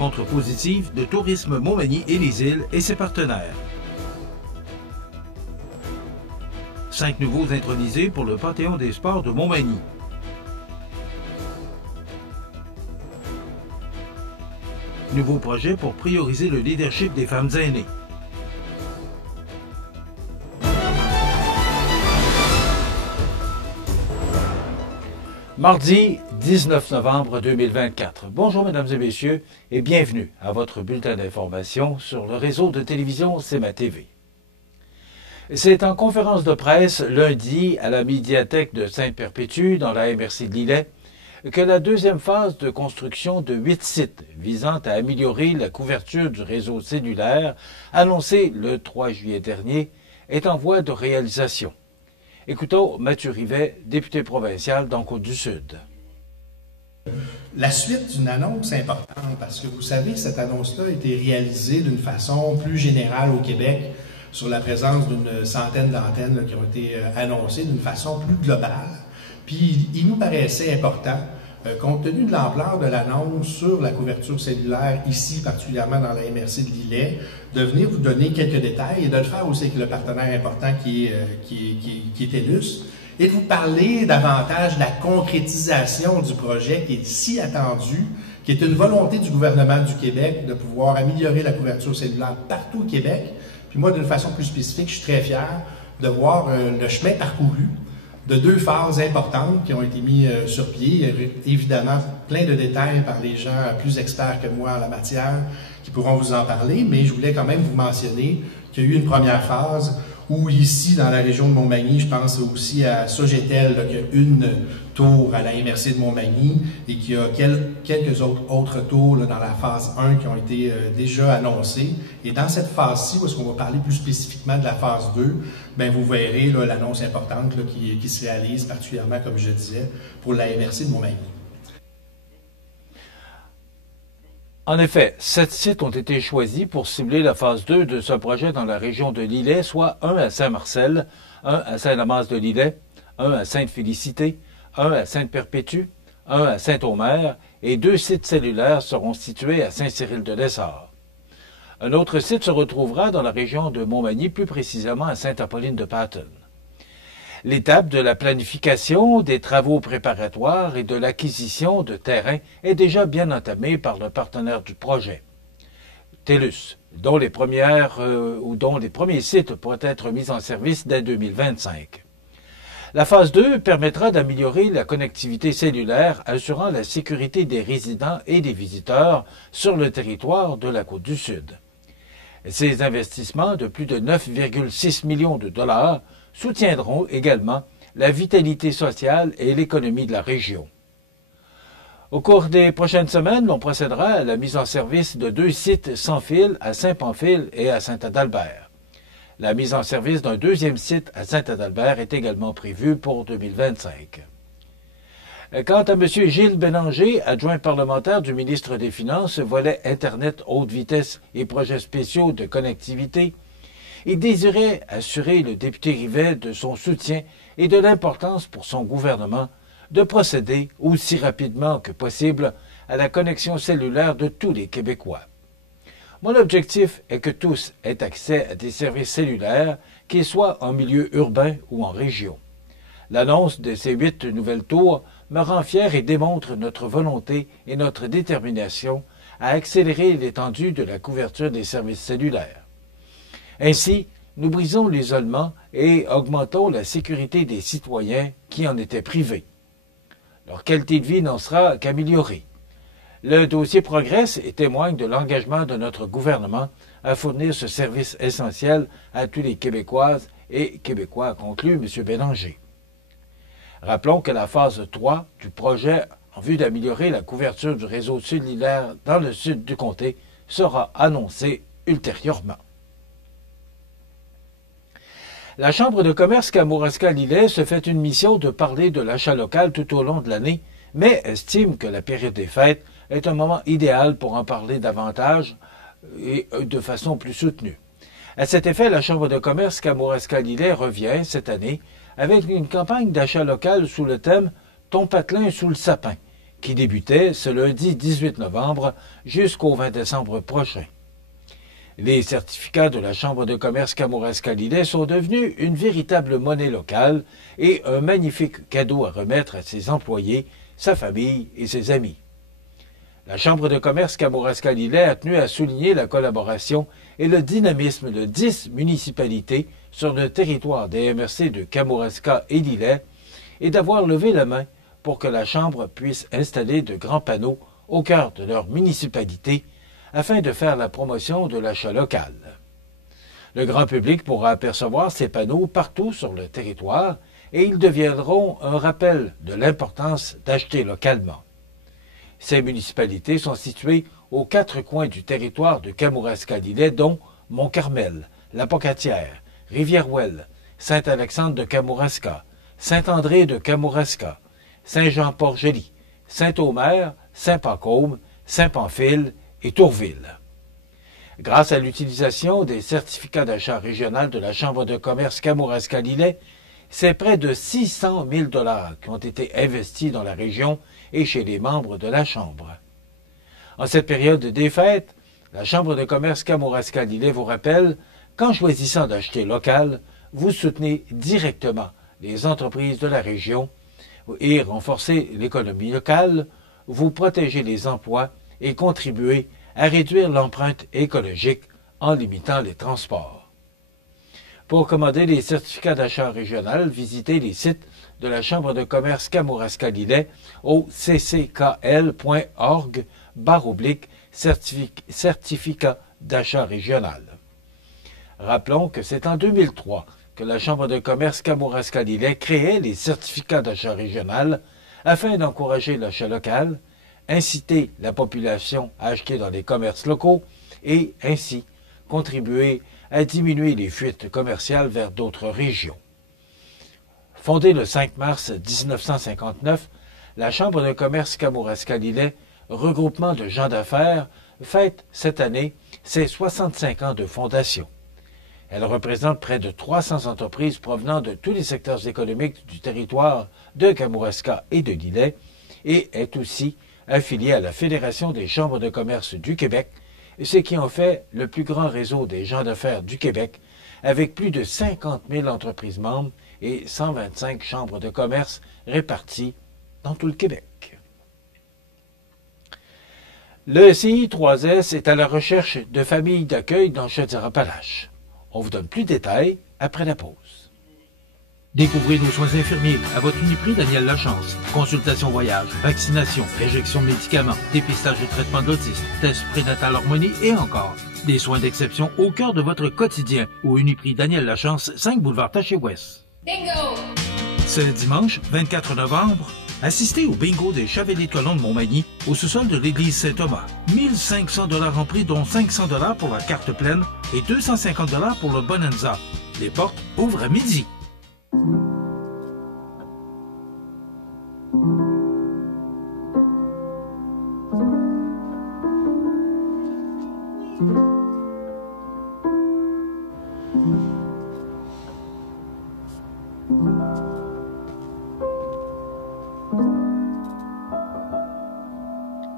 rencontre positive de Tourisme Montmagny et les îles et ses partenaires. 5 nouveaux intronisés pour le Panthéon des sports de Montmagny. Nouveau projet pour prioriser le leadership des femmes aînées. Mardi 19 novembre 2024. Bonjour mesdames et messieurs et bienvenue à votre bulletin d'information sur le réseau de télévision CMA TV. C'est en conférence de presse lundi à la médiathèque de Sainte-Perpétue dans la MRC de Lillet que la deuxième phase de construction de 8 sites visant à améliorer la couverture du réseau cellulaire annoncée le 3 juillet dernier est en voie de réalisation. Écoutons Mathieu Rivet, député provincial d'Anse-Côte-du-Sud. La suite d'une annonce importante, parce que vous savez, cette annonce-là a été réalisée d'une façon plus générale au Québec sur la présence d'une centaine d'antennes qui ont été annoncées d'une façon plus globale. Puis il nous paraissait important, compte tenu de l'ampleur de l'annonce sur la couverture cellulaire, ici particulièrement dans la MRC de Lillet, de venir vous donner quelques détails et de le faire aussi avec le partenaire important qui est TELUS, et de vous parler davantage de la concrétisation du projet qui est si attendu, qui est une volonté du gouvernement du Québec de pouvoir améliorer la couverture cellulaire partout au Québec. Puis moi, d'une façon plus spécifique, je suis très fier de voir le chemin parcouru de 2 phases importantes qui ont été mises sur pied. Évidemment, plein de détails par les gens plus experts que moi en la matière qui pourront vous en parler, mais je voulais quand même vous mentionner qu'il y a eu une première phase où ici, dans la région de Montmagny, je pense aussi à Sogetel, qu'il y a une tour à la MRC de Montmagny et qu'il y a quelques autres tours là, dans la phase 1 qui ont été déjà annoncées. Et dans cette phase-ci, où est-ce qu'on va parler plus spécifiquement de la phase 2, bien, vous verrez l'annonce importante là, qui se réalise particulièrement, comme je disais, pour la MRC de Montmagny. En effet, 7 sites ont été choisis pour cibler la phase 2 de ce projet dans la région de Lillet, soit un à Saint-Marcel, un à Saint-Damas-de-Lillet, un à Sainte-Félicité, un à Sainte-Perpétue, un à Saint-Omer et 2 sites cellulaires seront situés à Saint-Cyril-de-Lessard. Un autre site se retrouvera dans la région de Montmagny, plus précisément à Sainte-Apolline-de-Paton. L'étape de la planification, des travaux préparatoires et de l'acquisition de terrain est déjà bien entamée par le partenaire du projet, TELUS, dont les premiers sites pourraient être mis en service dès 2025. La phase 2 permettra d'améliorer la connectivité cellulaire, assurant la sécurité des résidents et des visiteurs sur le territoire de la Côte-du-Sud. Ces investissements de plus de 9,6 millions de dollars soutiendront également la vitalité sociale et l'économie de la région. Au cours des prochaines semaines, on procédera à la mise en service de 2 sites sans fil à Saint-Pamphile et à Saint-Adalbert. La mise en service d'un 2e site à Saint-Adalbert est également prévue pour 2025. Quant à M. Gilles Bélanger, adjoint parlementaire du ministre des Finances, volet Internet haute vitesse et projets spéciaux de connectivité, il désirait assurer le député Rivet de son soutien et de l'importance pour son gouvernement de procéder aussi rapidement que possible à la connexion cellulaire de tous les Québécois. Mon objectif est que tous aient accès à des services cellulaires, qu'ils soient en milieu urbain ou en région. L'annonce de ces 8 nouvelles tours me rend fier et démontre notre volonté et notre détermination à accélérer l'étendue de la couverture des services cellulaires. Ainsi, nous brisons l'isolement et augmentons la sécurité des citoyens qui en étaient privés. Leur qualité de vie n'en sera qu'améliorée. Le dossier progresse et témoigne de l'engagement de notre gouvernement à fournir ce service essentiel à tous les Québécoises et Québécois, conclut M. Bélanger. Rappelons que la phase 3 du projet en vue d'améliorer la couverture du réseau cellulaire dans le sud du comté sera annoncée ultérieurement. La Chambre de commerce Kamouraska-Lillet se fait une mission de parler de l'achat local tout au long de l'année, mais estime que la période des fêtes est un moment idéal pour en parler davantage et de façon plus soutenue. À cet effet, la Chambre de commerce Kamouraska-Lillet revient cette année avec une campagne d'achat local sous le thème « Ton patelin sous le sapin », qui débutait ce lundi 18 novembre jusqu'au 20 décembre prochain. Les certificats de la Chambre de commerce Kamouraska-Lillet sont devenus une véritable monnaie locale et un magnifique cadeau à remettre à ses employés, sa famille et ses amis. La Chambre de commerce Kamouraska-Lillet a tenu à souligner la collaboration et le dynamisme de 10 municipalités sur le territoire des MRC de Kamouraska et Lillet et d'avoir levé la main pour que la Chambre puisse installer de grands panneaux au cœur de leur municipalité afin de faire la promotion de l'achat local. Le grand public pourra apercevoir ces panneaux partout sur le territoire et ils deviendront un rappel de l'importance d'acheter localement. Ces municipalités sont situées aux 4 coins du territoire de Kamouraska-Lillet, dont Mont-Carmel, La Pocatière, Rivière-Ouelle, Saint-Alexandre de Kamouraska, Saint-André de Kamouraska, Saint-Jean-Port-Joli, Saint-Omer, Saint-Pacôme, Saint-Pamphile et Tourville. Grâce à l'utilisation des certificats d'achat régional de la Chambre de commerce Kamouraska-Lillet, c'est près de 600 000 $ qui ont été investis dans la région et chez les membres de la Chambre. En cette période des fêtes, la Chambre de commerce Kamouraska-Lillet vous rappelle qu'en choisissant d'acheter local, vous soutenez directement les entreprises de la région et renforcez l'économie locale, vous protégez les emplois et contribuez à réduire l'empreinte écologique en limitant les transports. Pour commander les certificats d'achat régional, visitez les sites de la Chambre de commerce Kamouraska-Lillet au cckl.org/certificat d'achat régional. Rappelons que c'est en 2003 que la Chambre de commerce Kamouraska-Lillet créait les certificats d'achat régional afin d'encourager l'achat local, inciter la population à acheter dans les commerces locaux et ainsi contribuer à diminuer les fuites commerciales vers d'autres régions. Fondée le 5 mars 1959, la Chambre de commerce Kamouraska-Lillet, regroupement de gens d'affaires, fête cette année ses 65 ans de fondation. Elle représente près de 300 entreprises provenant de tous les secteurs économiques du territoire de Kamouraska et de Lillet et est aussi affiliée à la Fédération des chambres de commerce du Québec, ce qui en fait le plus grand réseau des gens d'affaires du Québec, avec plus de 50 000 entreprises membres et 125 chambres de commerce réparties dans tout le Québec. Le CI3S est à la recherche de familles d'accueil dans Chaudière-Appalaches. On vous donne plus de détails après la pause. Découvrez nos soins infirmiers à votre Uniprix Daniel Lachance. Consultation voyage, vaccination, injection de médicaments, dépistage et traitement de l'autisme, test prénatal harmonie et encore. Des soins d'exception au cœur de votre quotidien au Uniprix Daniel Lachance, 5 boulevard Taché-Ouest. Bingo! Ce dimanche 24 novembre, assistez au bingo des Chevaliers de Colomb de Montmagny au sous-sol de l'église Saint-Thomas. 1 500 $ en prix, dont 500 $ pour la carte pleine et 250 $ pour le Bonanza. Les portes ouvrent à midi.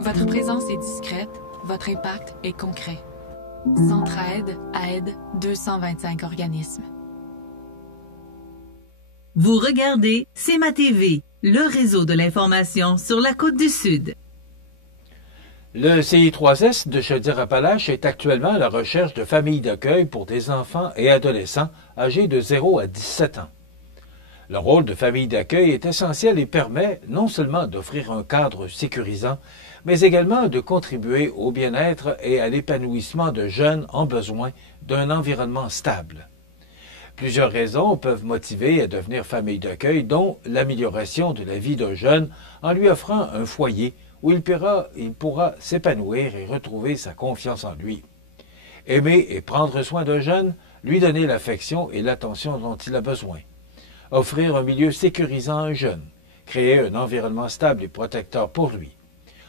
Votre présence est discrète, votre impact est concret. Centraide aide 225 organismes. Vous regardez C'est ma TV, le réseau de l'information sur la Côte-du-Sud. Le CI3S de Chaudière-Appalaches est actuellement à la recherche de familles d'accueil pour des enfants et adolescents âgés de 0 à 17 ans. Le rôle de famille d'accueil est essentiel et permet non seulement d'offrir un cadre sécurisant, mais également de contribuer au bien-être et à l'épanouissement de jeunes en besoin d'un environnement stable. Plusieurs raisons peuvent motiver à devenir famille d'accueil, dont l'amélioration de la vie d'un jeune en lui offrant un foyer où il pourra s'épanouir et retrouver sa confiance en lui. Aimer et prendre soin d'un jeune, lui donner l'affection et l'attention dont il a besoin. Offrir un milieu sécurisant à un jeune, créer un environnement stable et protecteur pour lui.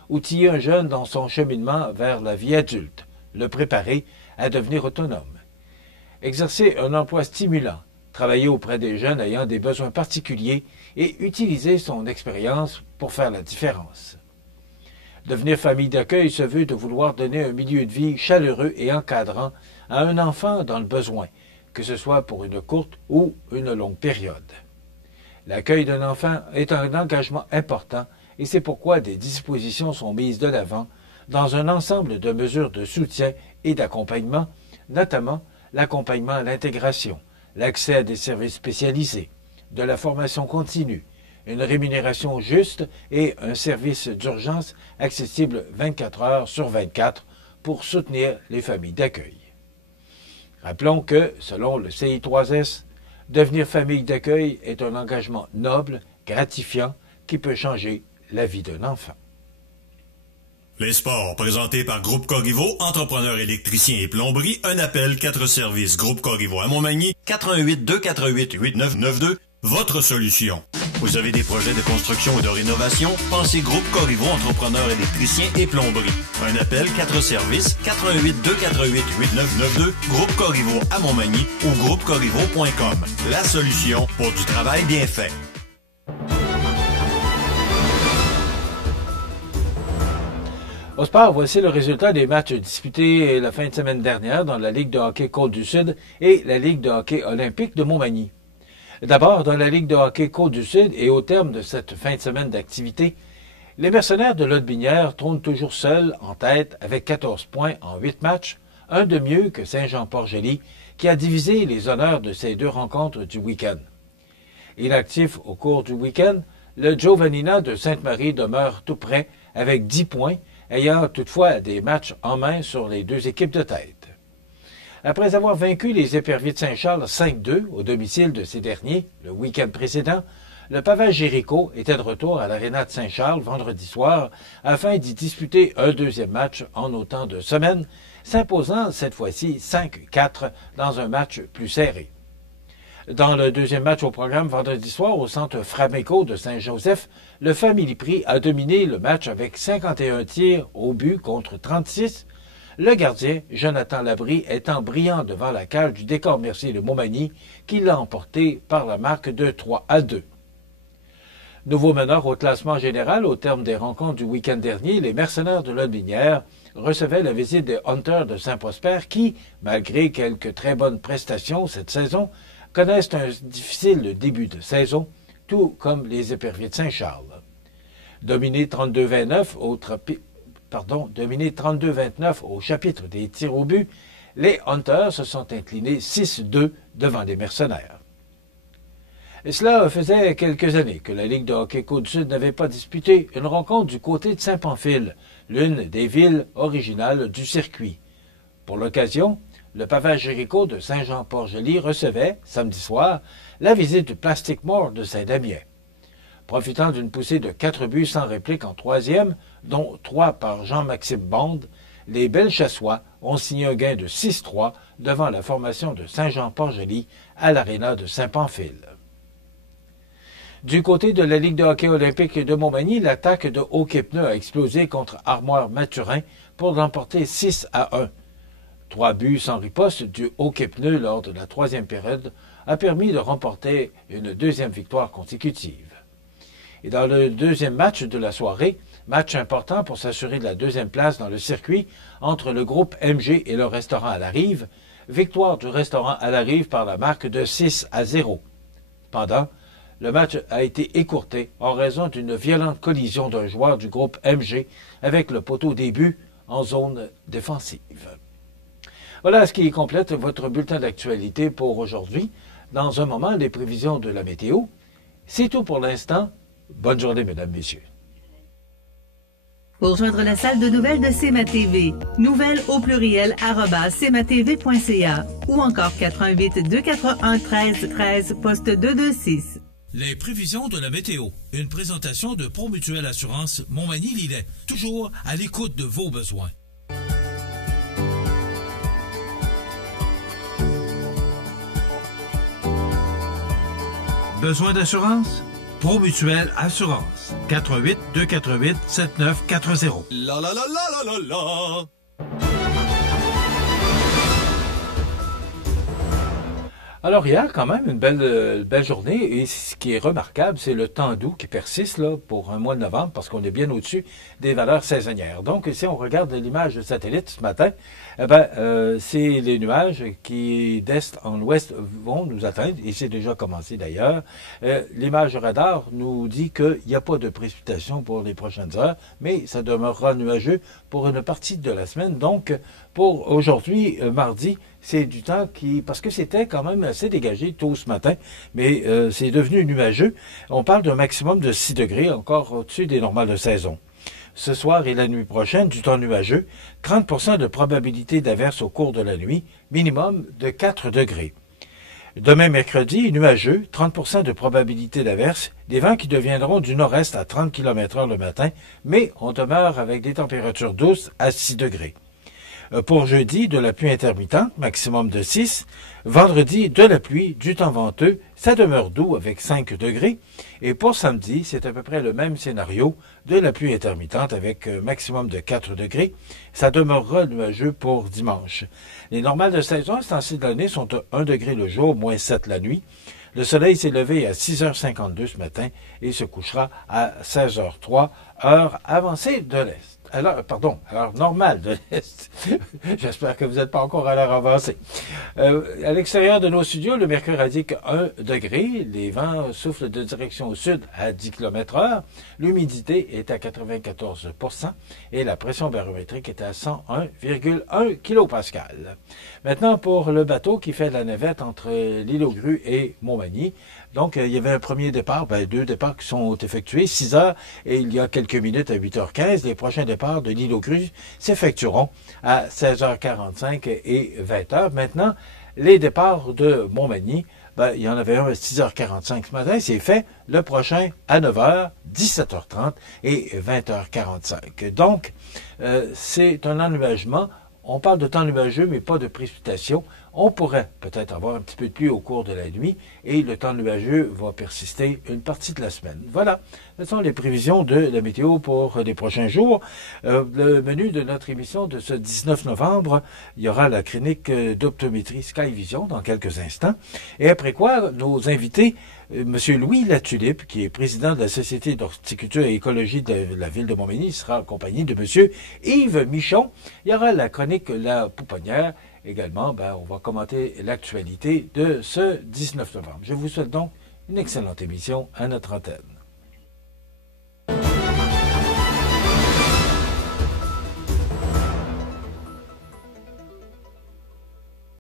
Outiller un jeune dans son cheminement vers la vie adulte, le préparer à devenir autonome. Exercer un emploi stimulant, travailler auprès des jeunes ayant des besoins particuliers et utiliser son expérience pour faire la différence. Devenir famille d'accueil se veut de vouloir donner un milieu de vie chaleureux et encadrant à un enfant dans le besoin, que ce soit pour une courte ou une longue période. L'accueil d'un enfant est un engagement important et c'est pourquoi des dispositions sont mises de l'avant dans un ensemble de mesures de soutien et d'accompagnement, notamment l'accompagnement à l'intégration, l'accès à des services spécialisés, de la formation continue, une rémunération juste et un service d'urgence accessible 24 heures sur 24 pour soutenir les familles d'accueil. Rappelons que, selon le CI3S, devenir famille d'accueil est un engagement noble, gratifiant, qui peut changer la vie d'un enfant. Les sports, présentés par Groupe Corriveau, entrepreneur électricien et plomberie, un appel, 4 services. Groupe Corriveau à Montmagny, 88 248 8992, votre solution. Vous avez des projets de construction ou de rénovation? Pensez Groupe Corriveau, entrepreneur électricien et plomberie. Un appel, 4 services, 88 248 8992, Groupe Corriveau à Montmagny ou groupecorriveau.com. La solution pour du travail bien fait. Au sport, voici le résultat des matchs disputés la fin de semaine dernière dans la Ligue de hockey Côte-du-Sud et la Ligue de hockey olympique de Montmagny. D'abord, dans la Ligue de hockey Côte-du-Sud et au terme de cette fin de semaine d'activité, les mercenaires de Lotbinière trônent toujours seuls en tête avec 14 points en 8 matchs, un de mieux que Saint-Jean-Port-Joli qui a divisé les honneurs de ces deux rencontres du week-end. Inactif au cours du week-end, le Giovannina de Sainte-Marie demeure tout près avec 10 points, ayant toutefois des matchs en main sur les deux équipes de tête. Après avoir vaincu les Éperviers de Saint-Charles 5-2 au domicile de ces derniers le week-end précédent, le Pavage Jéricho était de retour à l'Aréna de Saint-Charles vendredi soir afin d'y disputer un deuxième match en autant de semaines, s'imposant cette fois-ci 5-4 dans un match plus serré. Dans le deuxième match au programme vendredi soir au centre Frameco de Saint-Joseph, le Family Prix a dominé le match avec 51 tirs au but contre 36, le gardien, Jonathan Labrie, étant brillant devant la cage du Décor Mercier de Montmagny, qui l'a emporté par la marque de 3-2. Nouveau meneur au classement général au terme des rencontres du week-end dernier, les mercenaires de Lotbinière recevaient la visite des Hunters de Saint-Prosper qui, malgré quelques très bonnes prestations cette saison, connaissent un difficile début de saison, tout comme les Éperviers de Saint-Charles. Dominés 32-29 au chapitre des tirs au but, les Hunters se sont inclinés 6-2 devant les mercenaires. Et cela faisait quelques années que la Ligue de hockey Côte-du-Sud n'avait pas disputé une rencontre du côté de Saint-Pamphile, l'une des villes originales du circuit. Pour l'occasion, le Pavage Jéricho de Saint-Jean-Port-Joli recevait, samedi soir, la visite du Plastic More de Saint-Damien. Profitant d'une poussée de 4 buts sans réplique en troisième, dont 3 par Jean-Maxime Bond, les Belchassois ont signé un gain de 6-3 devant la formation de Saint-Jean-Port-Joli à l'Aréna de Saint-Pamphile. Du côté de la Ligue de hockey olympique de Montmagny, l'attaque de Hockey-Pneu a explosé contre Armoire-Mathurin pour l'emporter 6-1. 3 buts sans riposte du Hockey-Pneu lors de la troisième période a permis de remporter une deuxième victoire consécutive. Et dans le deuxième match de la soirée, match important pour s'assurer de la deuxième place dans le circuit entre le groupe MG et le restaurant à la Rive, victoire du restaurant à la Rive par la marque de 6-0. Cependant, le match a été écourté en raison d'une violente collision d'un joueur du groupe MG avec le poteau début en zone défensive. Voilà ce qui complète votre bulletin d'actualité pour aujourd'hui. Dans un moment, les prévisions de la météo. C'est tout pour l'instant. Bonne journée, mesdames, messieurs. Pour joindre la salle de nouvelles de CMA-TV, nouvelles au pluriel @cmatv.ca ou encore 88 241 13 13 poste 226. Les prévisions de la météo. Une présentation de Promutuelle Assurance Montmagny-Lillet. Toujours à l'écoute de vos besoins. Besoin d'assurance? Promutuelle Assurance. 88 248 7940. La la la la la la la. Alors hier, quand même, une belle journée. Et ce qui est remarquable, c'est le temps doux qui persiste là pour un mois de novembre, parce qu'on est bien au-dessus des valeurs saisonnières. Donc, si on regarde l'image de satellite ce matin, c'est les nuages qui, d'est en ouest, vont nous atteindre, et c'est déjà commencé d'ailleurs. L'image radar nous dit qu'il n'y a pas de précipitation pour les prochaines heures, mais ça demeurera nuageux pour une partie de la semaine. Donc, pour aujourd'hui, mardi, c'est du temps parce que c'était quand même assez dégagé tôt ce matin, mais c'est devenu nuageux. On parle d'un maximum de 6 degrés, encore au-dessus des normales de saison. Ce soir et la nuit prochaine, du temps nuageux, 30% de probabilité d'averse au cours de la nuit, minimum de 4 degrés. Demain mercredi, nuageux, 30% de probabilité d'averse, des vents qui deviendront du nord-est à 30 km/h le matin, mais on demeure avec des températures douces à 6 degrés. Pour jeudi, de la pluie intermittente, maximum de 6. Vendredi, de la pluie, du temps venteux, ça demeure doux avec 5 degrés. Et pour samedi, c'est à peu près le même scénario, de la pluie intermittente avec maximum de 4 degrés. Ça demeurera nuageux pour dimanche. Les normales de saison à ce temps-ci de l'année sont à 1 degré le jour, moins 7 la nuit. Le soleil s'est levé à 6h52 ce matin et se couchera à 16h03, heure avancée de l'Est. Alors normale de l'Est. J'espère que vous n'êtes pas encore à l'heure avancée. À l'extérieur de nos studios, le mercure indique 1 degré. Les vents soufflent de direction au sud à 10 km/h. L'humidité est à 94% et la pression barométrique est à 101,1 kPa. Maintenant, pour le bateau qui fait la navette entre l'île aux Grues et Montmagny. Donc, il y avait un premier départ, 2 départs qui sont effectués, 6 heures, et il y a quelques minutes à 8h15. Les prochains départs de l'île aux Grues s'effectueront à 16h45 et 20h. Maintenant, les départs de Montmagny, il y en avait un à 6h45 ce matin, c'est fait. Le prochain à 9h, 17h30 et 20h45. Donc, c'est un ennuagement. On parle de temps nuageux, mais pas de précipitation. On pourrait peut-être avoir un petit peu de pluie au cours de la nuit et le temps nuageux va persister une partie de la semaine. Voilà, ce sont les prévisions de la météo pour les prochains jours. Le menu de notre émission de ce 19 novembre, il y aura la clinique d'optométrie Skyvision dans quelques instants. Et après quoi, nos invités, M. Louis Latulippe, qui est président de la Société d'horticulture et écologie de la ville de Montmagny, sera accompagné de M. Yves Michon. Il y aura la chronique La Pouponnière. Également, on va commenter l'actualité de ce 19 novembre. Je vous souhaite donc une excellente émission à notre antenne.